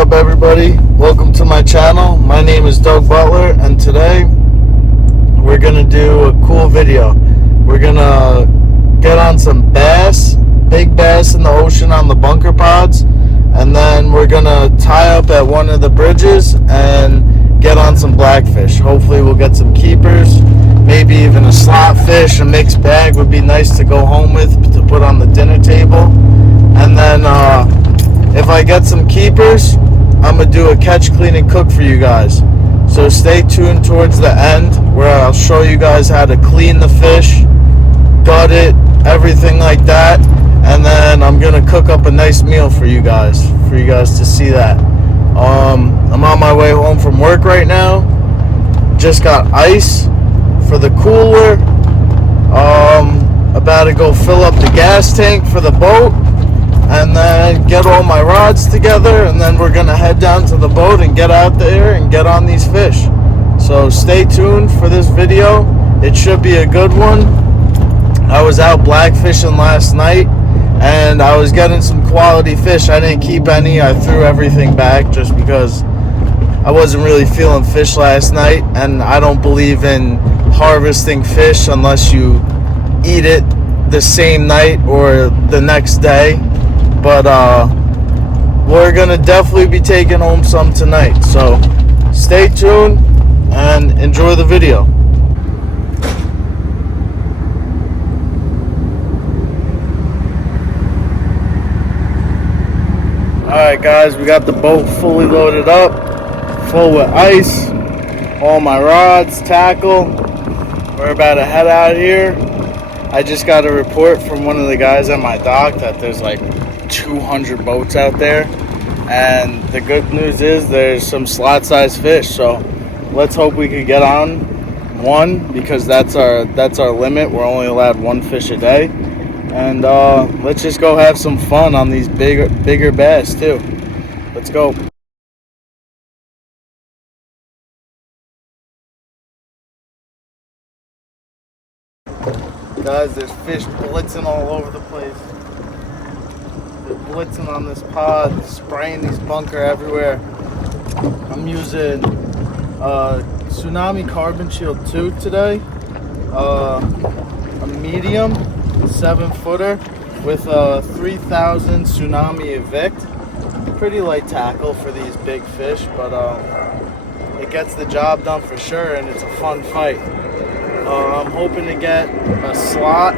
up, everybody? Welcome to my channel. My name is Doug Butler, and today we're gonna do a cool video. We're gonna get on some bass, big bass in the ocean on the bunker pods, and then we're gonna tie up at one of the bridges and get on some blackfish. Hopefully we'll get some keepers, maybe even a slot fish. A mixed bag would be nice to go home with to put on the dinner table. And then if I get some keepers, I'm going to do a catch, clean, and cook for you guys. So stay tuned towards the end where I'll show you guys how to clean the fish, gut it, everything like that. And then I'm going to cook up a nice meal for you guys to see that. I'm on my way home from work right now. Just got ice for the cooler. About to go fill up the gas tank for the boat, and then get all my rods together, and then we're gonna head down to the boat and get out there and get on these fish. So stay tuned for this video. It should be a good one. I was out blackfishing last night and I was getting some quality fish. I didn't keep any. I threw everything back just because I wasn't really feeling fish last night, and I don't believe in harvesting fish unless you eat it the same night or the next day. But we're gonna definitely be taking home some tonight, so stay tuned and enjoy the video. Alright guys, we got the boat fully loaded up, full with ice, all my rods, tackle. We're about to head out here. I just got a report from one of the guys at my dock that there's like 200 boats out there, and the good news is there's some slot size fish, so let's hope we could get on one, because that's our limit. We're only allowed one fish a day, and let's just go have some fun on these bigger bass too. Let's go. Guys, there's fish blitzing all over the place. They're blitzing on this pod, spraying these bunker everywhere. I'm using Tsunami Carbon Shield 2 today. A medium 7-footer with a 3000 Tsunami Evict. Pretty light tackle for these big fish, but it gets the job done for sure, and it's a fun fight. I'm hoping to get a slot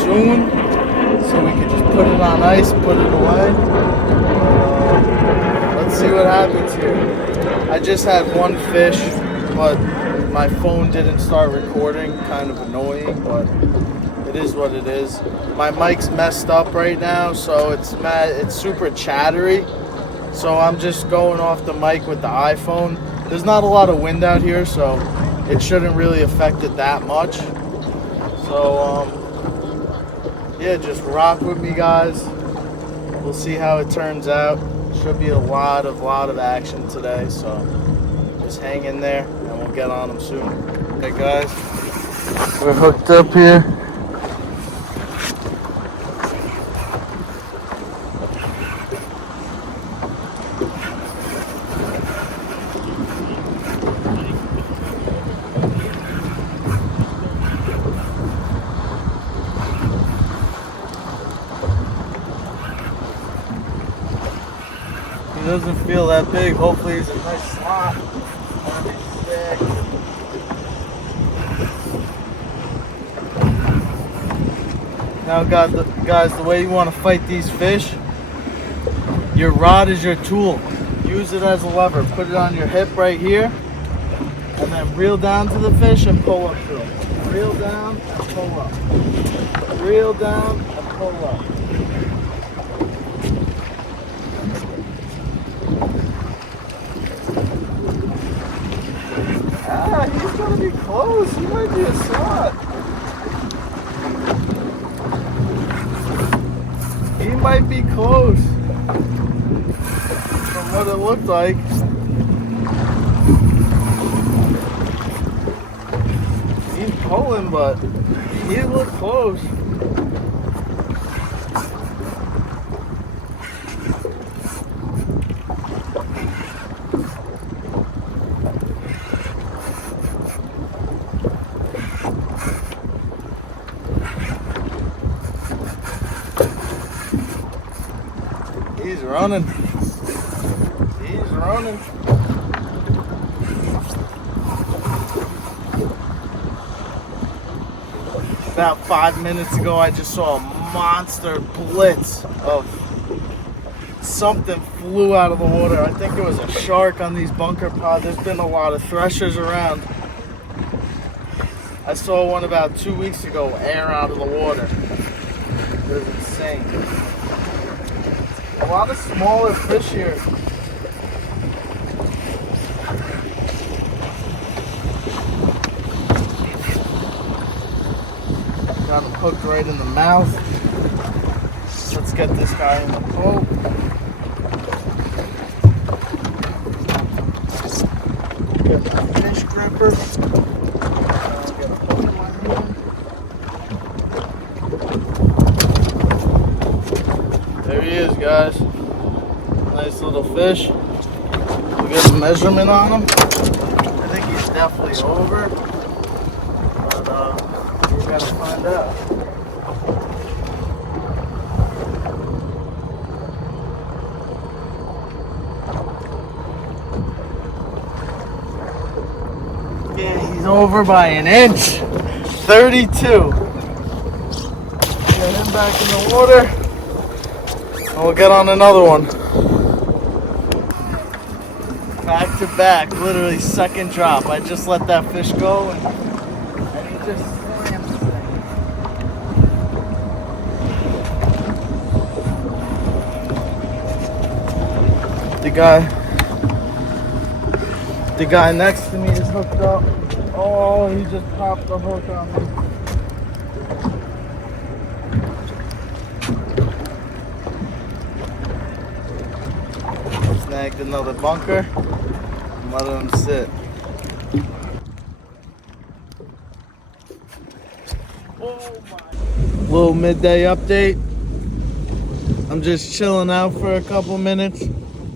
soon so we can just put it on ice, put it away. Let's see what happens here. I just had one fish, but my phone didn't start recording. Kind of annoying, but it is what it is. My mic's messed up right now, so it's super chattery. So I'm just going off the mic with the iPhone. There's not a lot of wind out here, so it shouldn't really affect it that much. So yeah, just rock with me, guys. We'll see how it turns out. Should be a lot of action today, so just hang in there and we'll get on them soon. Okay guys, we're hooked up here. He doesn't feel that big. Hopefully he's a nice slot. Now guys, the way you want to fight these fish, your rod is your tool. Use it as a lever. Put it on your hip right here, and then reel down to the fish and pull up to it. Reel down and pull up. Reel down and pull up. He's gonna be close. He might be a slot. He might be close from what it looked like. He's pulling, but he looked close. running. He's running. About 5 minutes ago, I just saw a monster blitz of something flew out of the water. I think it was a shark on these bunker pods. There's been a lot of threshers around. I saw one about 2 weeks ago air out of the water. It was insane. A lot of smaller fish here. Got him hooked right in the mouth. Let's get this guy in the boat. Get the fish gripper. Get a hook in my hand. There he is, guys. Nice little fish. We'll get a measurement on him. I think he's definitely over. But we gotta find out. Yeah, he's over by an inch. 32. Get him back in the water. And we'll get on another one. Back to back, literally second drop. I just let that fish go and he just slammed the thing. The guy next to me is hooked up. Oh, he just popped the hook on me. Snagged another bunker. I'm letting him sit. Oh my. Little midday update. I'm just chilling out for a couple minutes,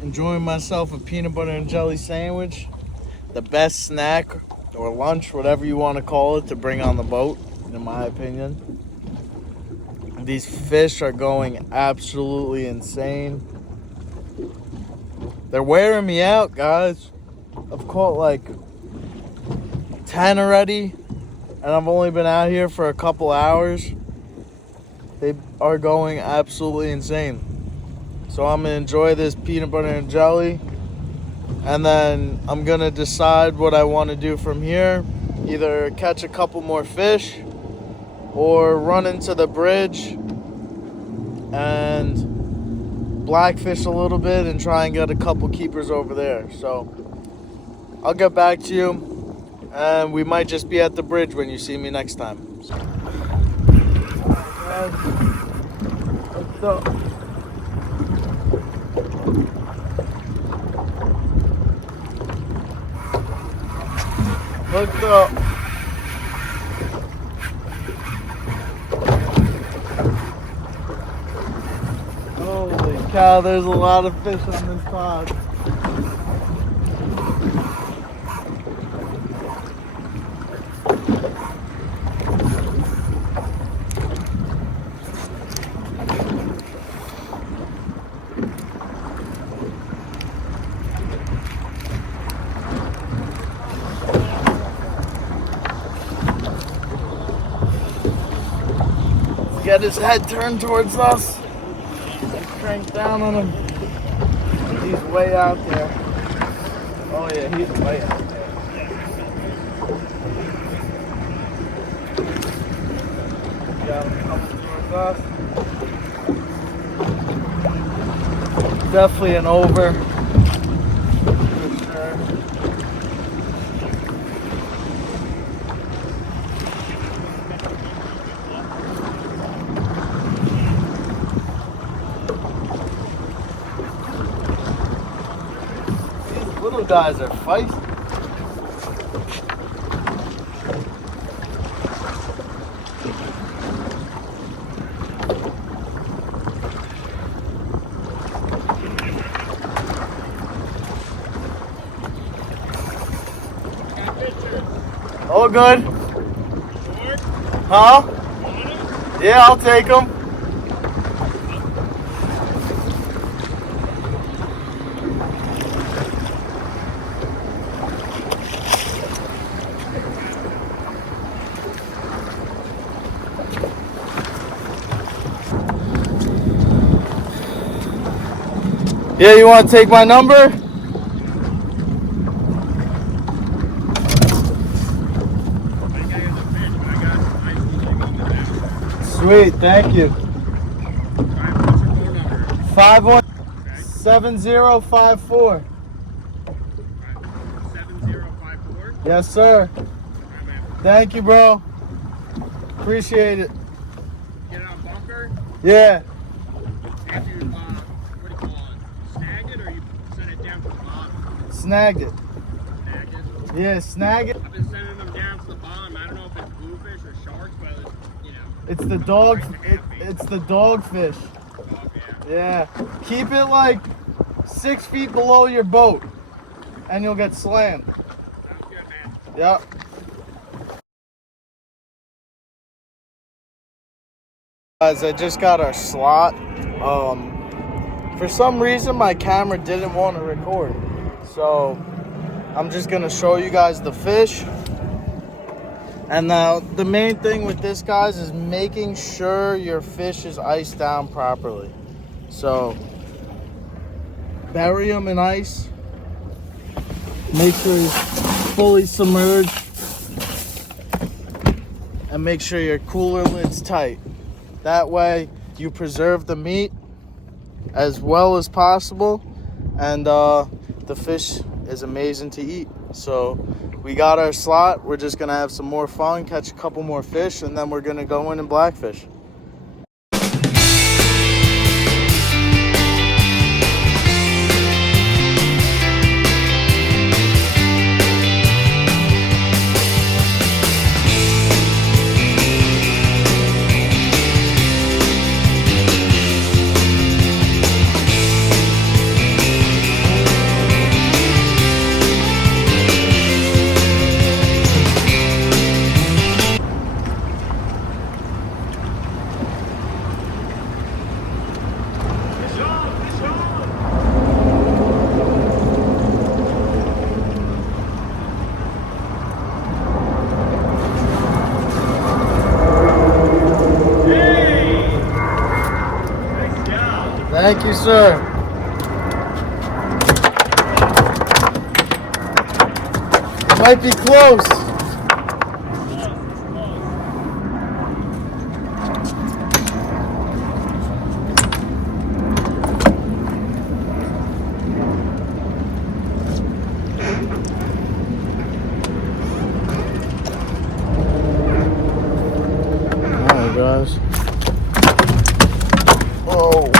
enjoying myself a peanut butter and jelly sandwich. The best snack or lunch, whatever you want to call it, to bring on the boat, in my opinion. These fish are going absolutely insane. They're wearing me out, guys. I've caught like 10 already, and I've only been out here for a couple hours. They are going absolutely insane. So I'm gonna enjoy this peanut butter and jelly, and then I'm gonna decide what I want to do from here. Either catch a couple more fish or run into the bridge and blackfish a little bit and try and get a couple keepers over there. So I'll get back to you, and we might just be at the bridge when you see me next time. What's up? Hooked up. Holy cow, there's a lot of fish on this pod. Get his head turned towards us. Crank down on him. He's way out there. Oh yeah, he's way out there. Got him coming towards us. Definitely an over. For sure. Little guys are feisty. All good. Huh? Yeah, I'll take them. Yeah, you want to take my number? Sweet, thank you. 517054. 7054? Yes, sir. Thank you, bro. Appreciate it. Get it on bunker? Yeah. After you, what do you call it? Snagged it or you send it down to the bottom? Snagged it. Snagged it? Yeah, snag it. I've been sending them down to the bottom. I don't know if it's bluefish or sharks, but it's, you know. It's the dog. Right It's the dogfish. dog, Yeah. Keep it like 6 feet below your boat, and you'll get slammed. Sounds good, man. Yep. Guys, I just got our slot. For some reason, my camera didn't want to record, so I'm just gonna show you guys the fish. And now the main thing with this, guys, is making sure your fish is iced down properly. So bury them in ice. Make sure he's fully submerged, and make sure your cooler lid's tight. That way you preserve the meat as well as possible, and the fish is amazing to eat. So we got our slot. We're just gonna have some more fun, catch a couple more fish, and then we're gonna go in and blackfish. Thank you, sir. Might be close. Alright, guys. Oh.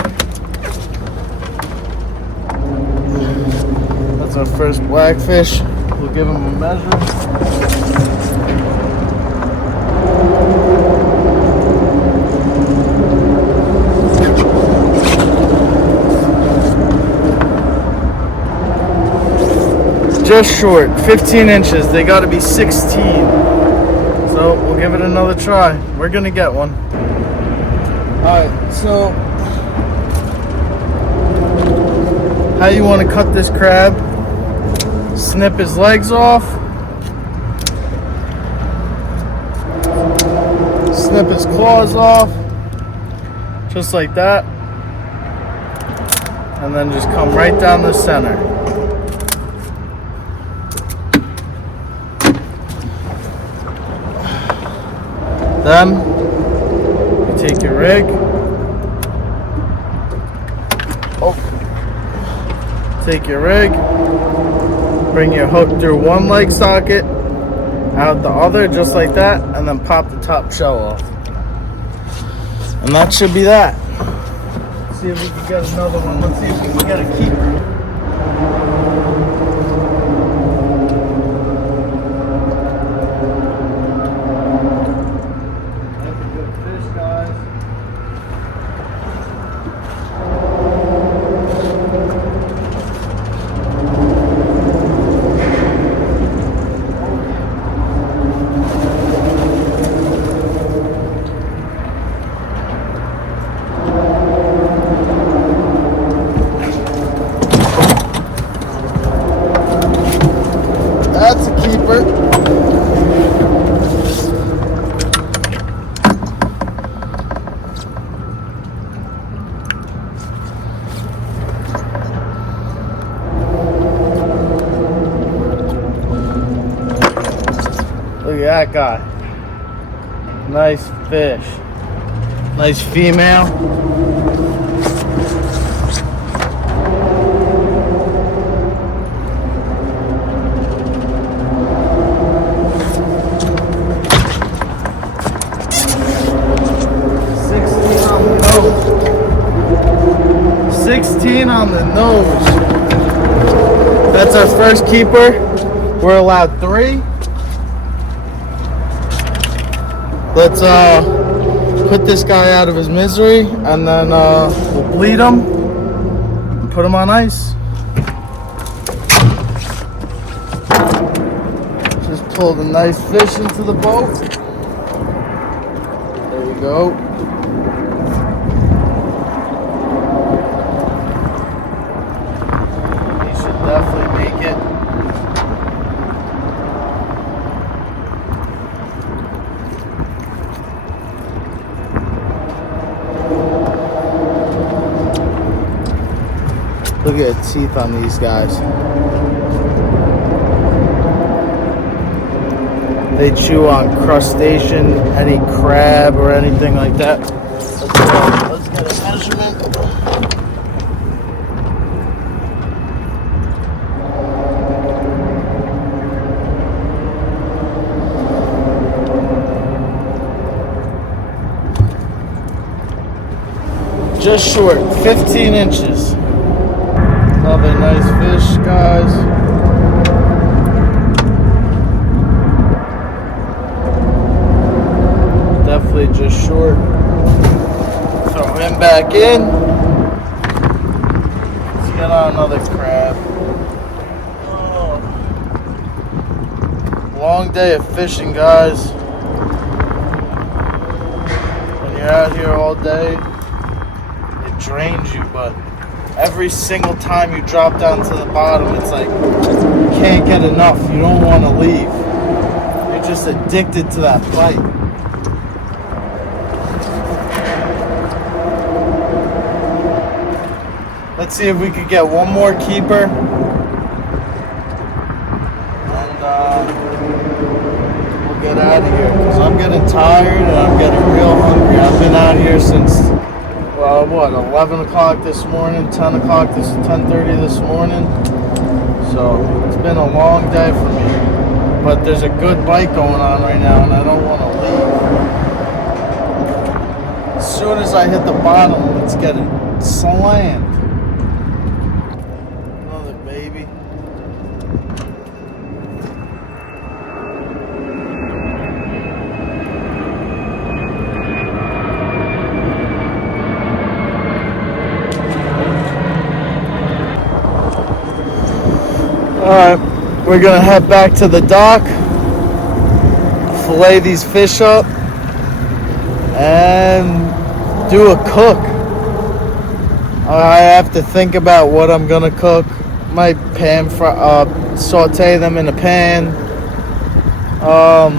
That's our first blackfish. We'll give him a measure. Just short, 15 inches. They gotta be 16. So we'll give it another try. We're gonna get one. Alright, so how you want to cut this crab? Snip his legs off, snip his claws off, just like that, and then just come right down the center. Then you take your rig. Take your rig, bring your hook through one leg socket, out the other, just like that, and then pop the top shell off. And that should be that. Let's see if we can get another one. Let's see if we can get a keeper. That's a good fish, guys. That's a keeper. Look at that guy. Nice fish. Nice female. On the nose. That's our first keeper. We're allowed 3. Let's put this guy out of his misery, and then we'll bleed him and put him on ice. Just pulled a nice fish into the boat. There we go. Definitely make it. Look at the teeth on these guys. They chew on crustacean, any crab or anything like that. Let's get a measurement. Just short, 15 inches. Another nice fish, guys. Definitely just short. Throw him back in. Let's get on another crab. Oh. Long day of fishing, guys. When you're out here all day, drains you, but every single time you drop down to the bottom, it's like you can't get enough. You don't want to leave. You're just addicted to that bite. Let's see if we could get one more keeper, and we'll get out of here, because I'm getting tired and I'm getting real hungry. I've been out here since 11 o'clock this morning, 10 o'clock, 10:30 this morning. So it's been a long day for me. But there's a good bite going on right now, and I don't want to leave. As soon as I hit the bottom, let's get it slammed. Another baby. Alright, we're gonna head back to the dock, fillet these fish up, and do a cook. I have to think about what I'm gonna cook. Might saute them in a pan. I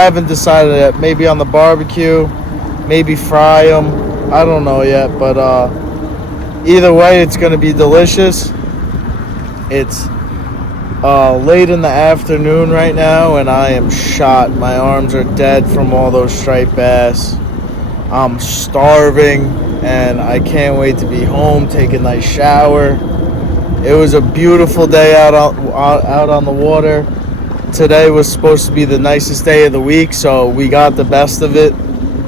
haven't decided yet. Maybe on the barbecue, maybe fry them. I don't know yet, but either way, it's gonna be delicious. It's late in the afternoon right now, and I am shot. My arms are dead from all those striped bass. I'm starving, and I can't wait to be home, take a nice shower. It was a beautiful day out on the water. Today was supposed to be the nicest day of the week, so we got the best of it.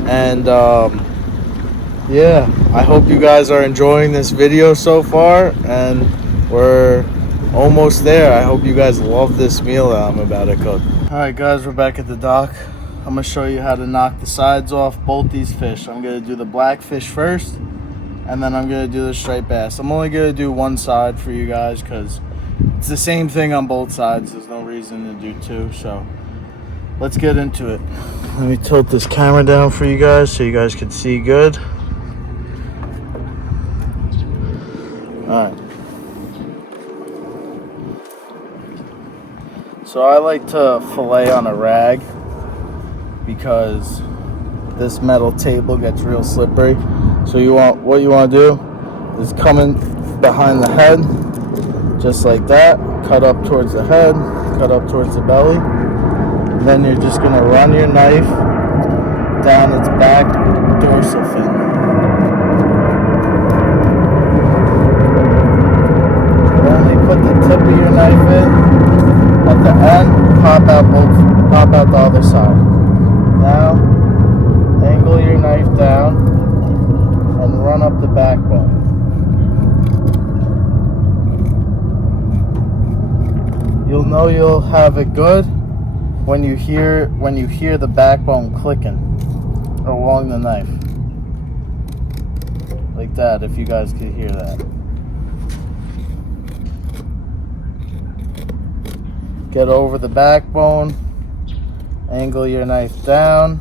And yeah, I hope you guys are enjoying this video so far, and we're almost there. I hope you guys love this meal that I'm about to cook. Alright guys, we're back at the dock. I'm going to show you how to knock the sides off both these fish. I'm going to do the blackfish first, and then I'm going to do the striped bass. I'm only going to do one side for you guys because it's the same thing on both sides. There's no reason to do two, so let's get into it. Let me tilt this camera down for you guys so you guys can see good. Alright. So I like to fillet on a rag because this metal table gets real slippery. So what you want to do is come in behind the head, just like that. Cut up towards the head, cut up towards the belly, Then you're just gonna run your knife down its back dorsal fin. Only put the tip of your knife in. At the end, pop out the other side. Now, angle your knife down and run up the backbone. You'll know you'll have it good when you hear the backbone clicking along the knife. Like that, if you guys could hear that. Get over the backbone, angle your knife down,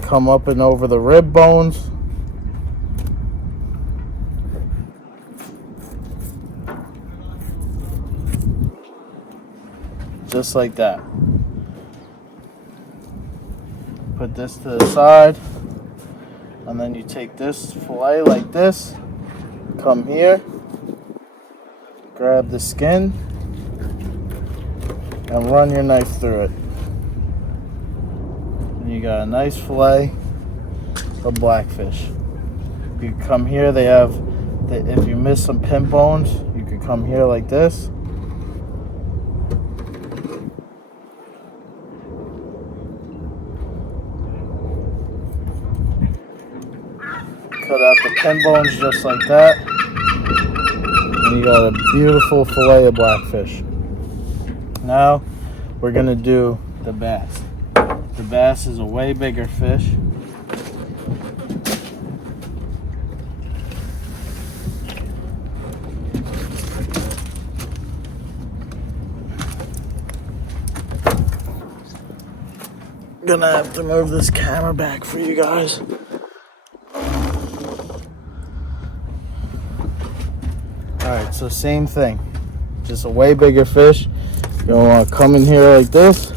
come up and over the rib bones. Just like that. Put this to the side, and then you take this fillet like this, come here, grab the skin, and run your knife through it. And you got a nice fillet of blackfish. You come here, if you miss some pin bones, you could come here like this. Cut out the pin bones just like that. And you got a beautiful fillet of blackfish. Now we're gonna do the bass. The bass is a way bigger fish. Gonna have to move this camera back for you guys. Alright, so same thing. Just a way bigger fish. You're gonna want to come in here like this.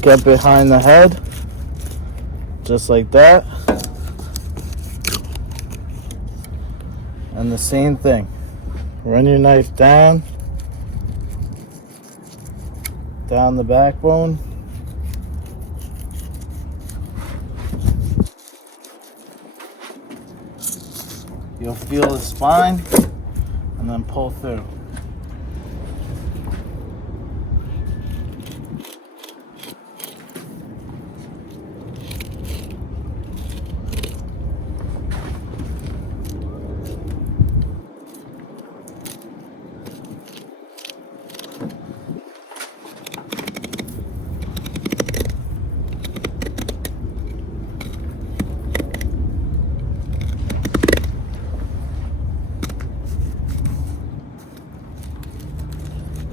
Get behind the head. Just like that. And the same thing. Run your knife down. Down the backbone. You'll feel the spine. And then pull through.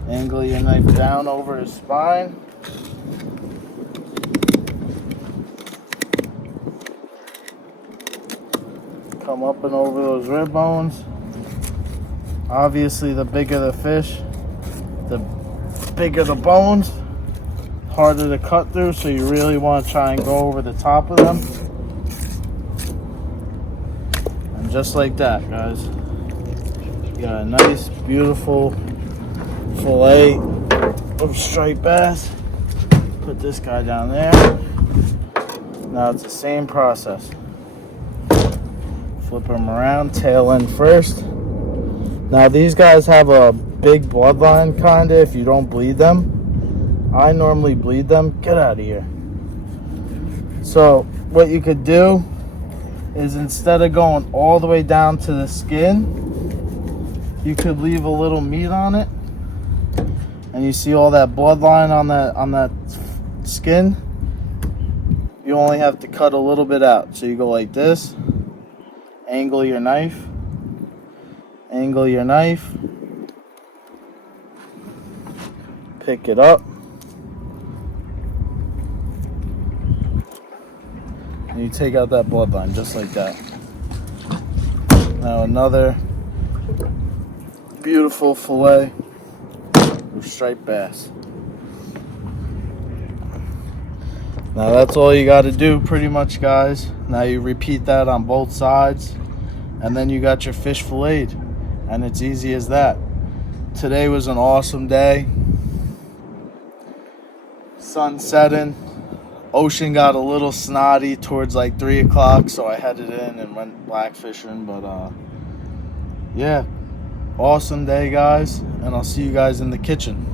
Angle your knife down over his spine. Come up and over those rib bones. Obviously, the bigger the fish, the bigger the bones, harder to cut through, so you really want to try and go over the top of them. And just like that, guys, you got a nice, beautiful fillet of striped bass. Put this guy down there. Now it's the same process. Flip them around, tail end first. Now these guys have a big bloodline kinda if you don't bleed them. I normally bleed them. Get out of here. So what you could do is instead of going all the way down to the skin, you could leave a little meat on it. And you see all that bloodline on that skin. You only have to cut a little bit out. So you go like this, angle your knife, pick it up, and you take out that bloodline just like that. Now another beautiful fillet of striped bass. Now that's all you got to do pretty much, guys. Now you repeat that on both sides, and then you got your fish filleted, and it's easy as that. Today was an awesome day. Sun setting. Ocean got a little snotty towards like 3 o'clock, so I headed in and went blackfishing. But yeah, awesome day, guys, and I'll see you guys in the kitchen.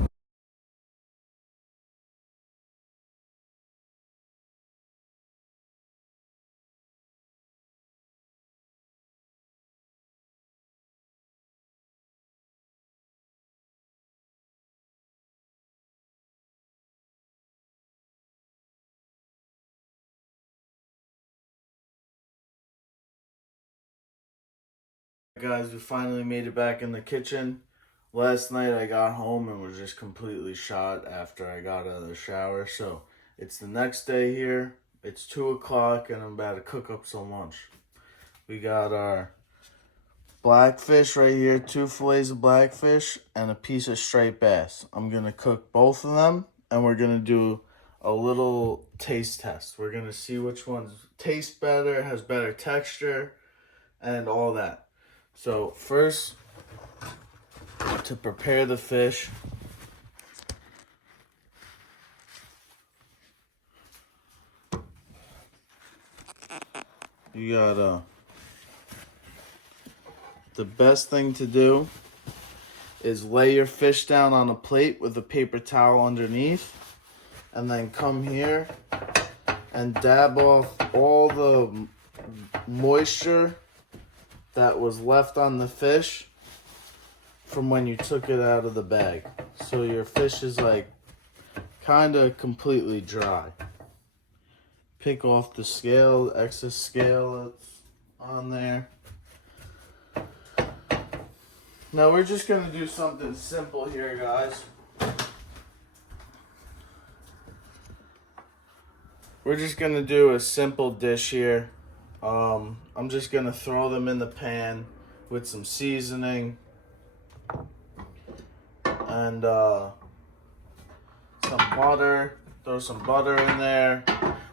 Guys, we finally made it back in the kitchen. Last night I got home and was just completely shot after I got out of the shower. So it's the next day here. It's 2 o'clock and I'm about to cook up some lunch. We got our blackfish right here, 2 fillets of blackfish and a piece of striped bass. I'm going to cook both of them and we're going to do a little taste test. We're going to see which ones taste better, has better texture, and all that. So first, to prepare the fish, you gotta, the best thing to do is lay your fish down on a plate with a paper towel underneath, and then come here and dab off all the moisture that was left on the fish from when you took it out of the bag. So your fish is like kind of completely dry. Pick off the scale, excess scale that's on there. Now we're just gonna do something simple here, guys. We're just gonna do a simple dish here. I'm just gonna throw them in the pan with some seasoning and some butter. Throw some butter in there.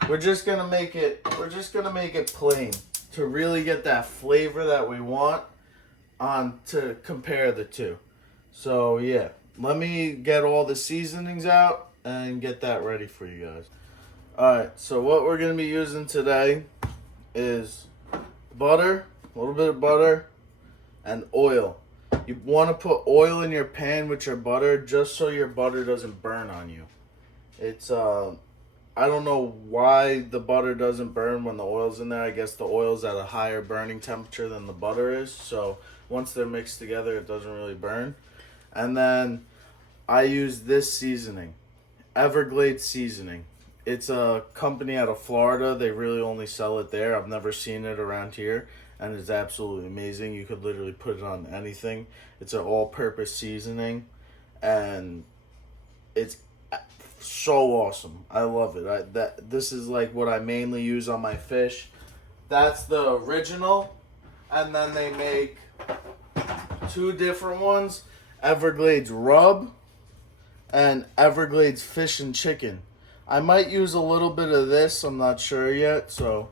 We're just gonna make it plain to really get that flavor that we want on to compare the two. So yeah, let me get all the seasonings out and get that ready for you guys. Alright, so what we're gonna be using today is butter, a little bit of butter, and oil. You want to put oil in your pan with your butter just so your butter doesn't burn on you. It's I don't know why the butter doesn't burn when the oil's in there. I guess the oil's at a higher burning temperature than the butter is, so once they're mixed together it doesn't really burn. And then I use this seasoning, Everglades seasoning. It's a company out of Florida. They really only sell it there. I've never seen it around here, and it's absolutely amazing. You could literally put it on anything. It's an all-purpose seasoning, and it's so awesome. I love it. This is like what I mainly use on my fish. That's the original, and then they make 2 different ones: Everglades rub and Everglades fish and chicken. I might use a little bit of this, I'm not sure yet, so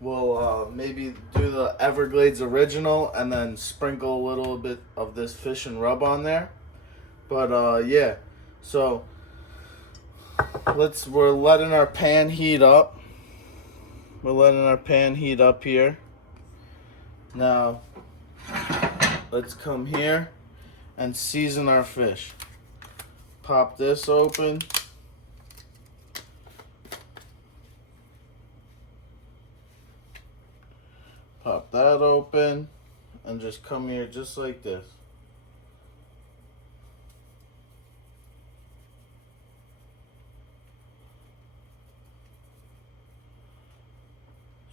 we'll maybe do the Everglades original and then sprinkle a little bit of this fish and rub on there. But yeah, so we're letting our pan heat up. We're letting our pan heat up here. Now, let's come here and season our fish. Pop this open. Pop that open and just come here just like this.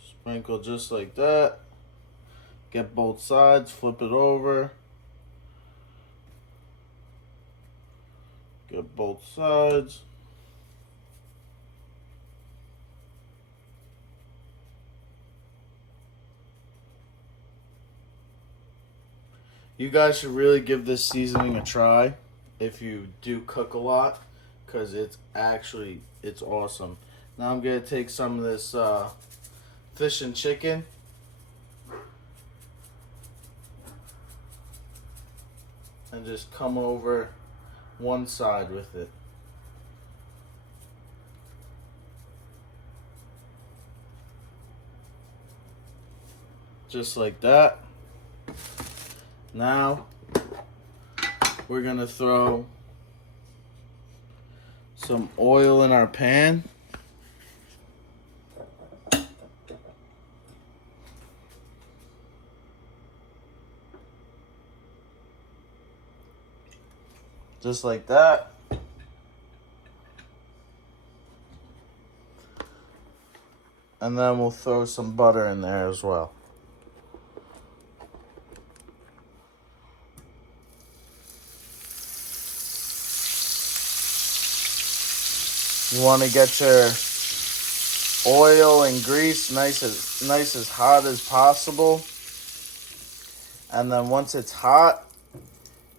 Sprinkle just like that. Get both sides, flip it over. Get both sides. You guys should really give this seasoning a try if you do cook a lot, because it's awesome. Now I'm going to take some of this fish and chicken. and just come over one side with it. Just like that. Now we're gonna throw some oil in our pan. Just like that. And then we'll throw some butter in there as well. You want to get your oil and grease nice as hot as possible. And then once it's hot,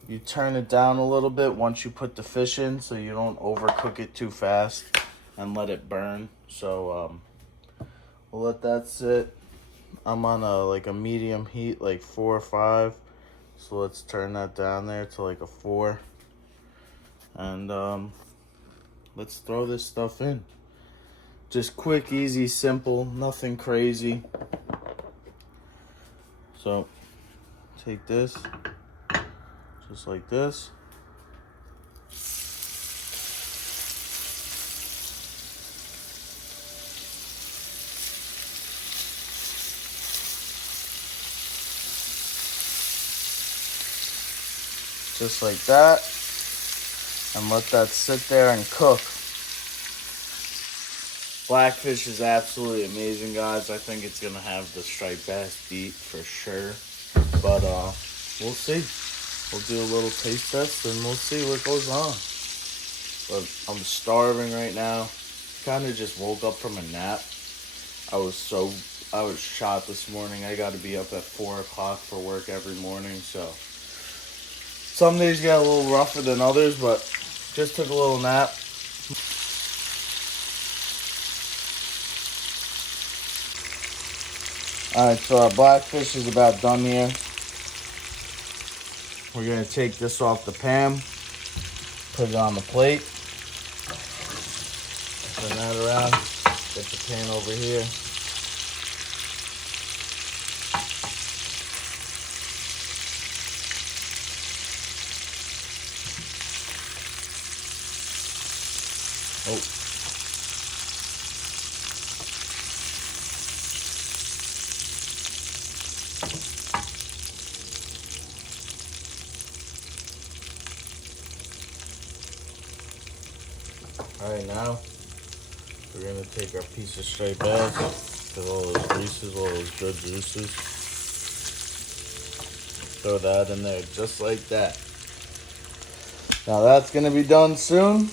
you turn it down a little bit once you put the fish in, so you don't overcook it too fast and let it burn. So we'll let that sit. I'm on a medium heat, like 4 or 5. So let's turn that down there to like a 4. And let's throw this stuff in. Just quick, easy, simple, nothing crazy. So take this, just like this. Just like that. And let that sit there and cook. Blackfish is absolutely amazing, guys. I think it's gonna have the striped bass beat for sure. But we'll see. We'll do a little taste test and we'll see what goes on. But I'm starving right now. Kind of just woke up from a nap. I was shot this morning. I got to be up at 4 o'clock for work every morning. So some days get a little rougher than others, but just took a little nap. Alright, so our blackfish is about done here. We're going to take this off the pan, put it on the plate, turn that around, get the pan over here. Oh. Alright, now we're going to take our piece of straight bass, get all those greases, all those good juices. Throw that in there just like that. Now that's going to be done soon,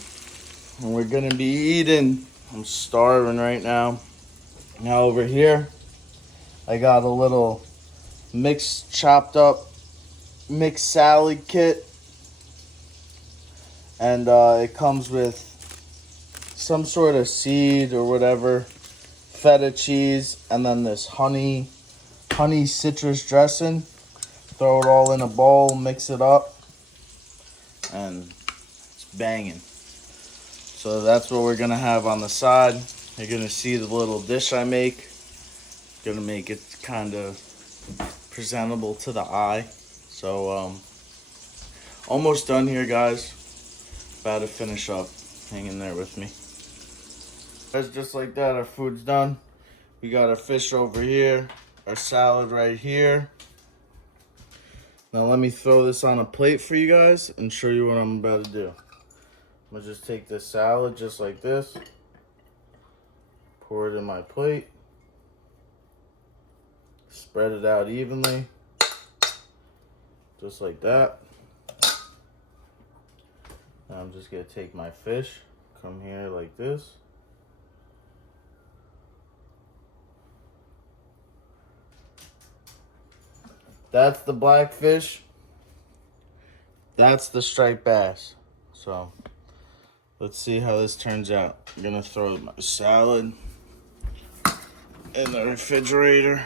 and we're going to be eating. I'm starving right now. Now over here, I got a little chopped up mixed salad kit. And it comes with some sort of seed or whatever, feta cheese, and then this honey citrus dressing. Throw it all in a bowl, mix it up, and it's banging. So that's what we're gonna have on the side. You're gonna see the little dish I make. Gonna make it kind of presentable to the eye. So almost done here, guys. About to finish up. Hang in there with me. Guys, just like that, our food's done. We got our fish over here, our salad right here. Now let me throw this on a plate for you guys and show you what I'm about to do. I'm gonna just take this salad just like this, pour it in my plate, spread it out evenly, just like that. Now I'm just gonna take my fish, come here like this. That's the blackfish. That's the striped bass. So let's see how this turns out. I'm gonna throw my salad in the refrigerator.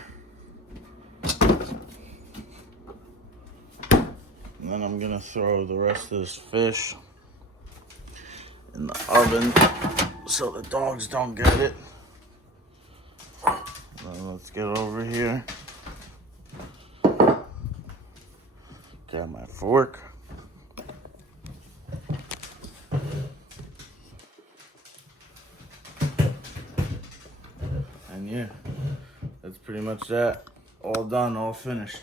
And then I'm gonna throw the rest of this fish in the oven so the dogs don't get it. Then let's get over here. Grab my fork. And yeah, that's pretty much that. All done, all finished.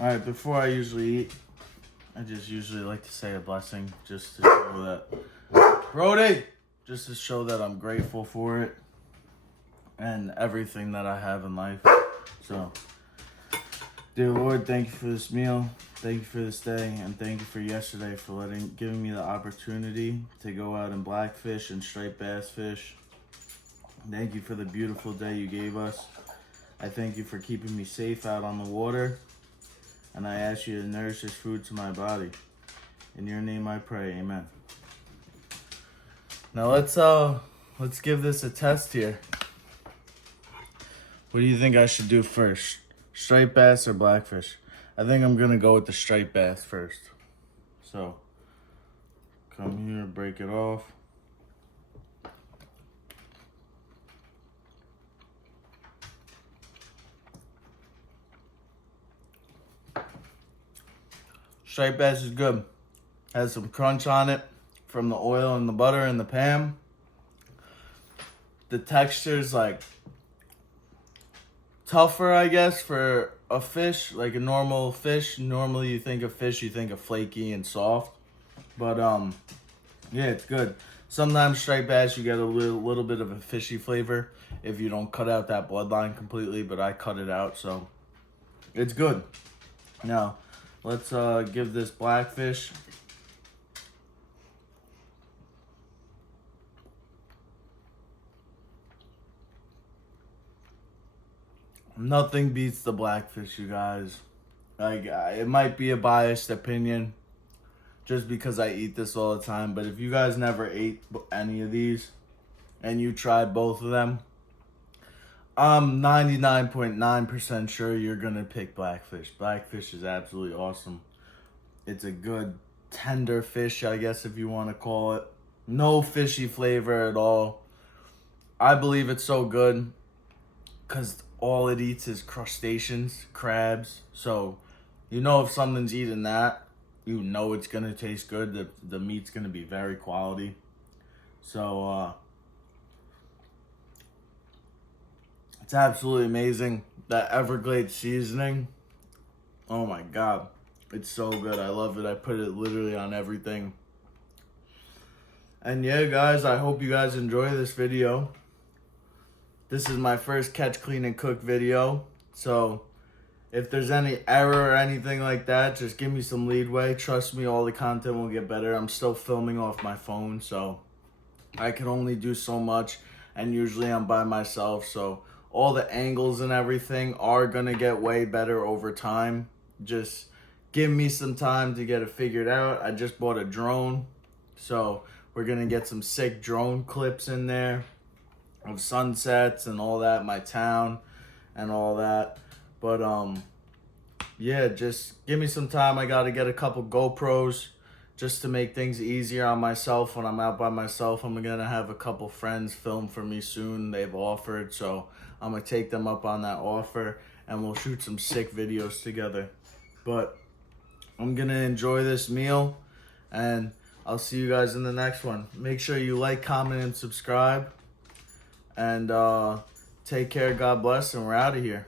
All right, before I usually eat, I just usually like to say a blessing just to show that, Brody, just to show that I'm grateful for it and everything that I have in life. So, dear Lord, thank you for this meal. Thank you for this day, and thank you for yesterday for giving me the opportunity to go out and blackfish and striped bass fish. Thank you for the beautiful day you gave us. I thank you for keeping me safe out on the water, and I ask you to nourish this food to my body. In your name I pray, amen. Now let's give this a test here. What do you think I should do first? Striped bass or blackfish? I think I'm gonna go with the striped bass first. So, come here, break it off. Striped bass is good. Has some crunch on it from the oil and the butter in the pan. The texture's like tougher, I guess, for a fish, like a normal fish. Normally you think of fish, you think of flaky and soft. But yeah, it's good. Sometimes striped bass, you get a little bit of a fishy flavor if you don't cut out that bloodline completely, but I cut it out, so it's good. Now, let's give this blackfish nothing beats the blackfish, you guys. Like, it might be a biased opinion just because I eat this all the time, but if you guys never ate any of these and you tried both of them, I'm 99.9% sure you're gonna pick blackfish. Blackfish is absolutely awesome. It's a good tender fish, I guess, if you want to call it. No fishy flavor at all. I believe it's so good because all it eats is crustaceans, crabs. So, you know, if something's eating that, you know it's going to taste good. The meat's going to be very quality. So, it's absolutely amazing. That Everglades seasoning, oh my God. It's so good. I love it. I put it literally on everything. And yeah, guys, I hope you guys enjoy this video. This is my first catch, clean, and cook video. So if there's any error or anything like that, just give me some leadway. Trust me, all the content will get better. I'm still filming off my phone, so I can only do so much. And usually I'm by myself, so all the angles and everything are going to get way better over time. Just give me some time to get it figured out. I just bought a drone, so we're going to get some sick drone clips in there of sunsets and all that, my town and all that. But yeah, just give me some time. I got to get a couple GoPros just to make things easier on myself when I'm out by myself. I'm going to have a couple friends film for me soon. They've offered, so I'm going to take them up on that offer and we'll shoot some sick videos together. But I'm going to enjoy this meal and I'll see you guys in the next one. Make sure you like, comment, and subscribe. And take care, God bless, and we're out of here.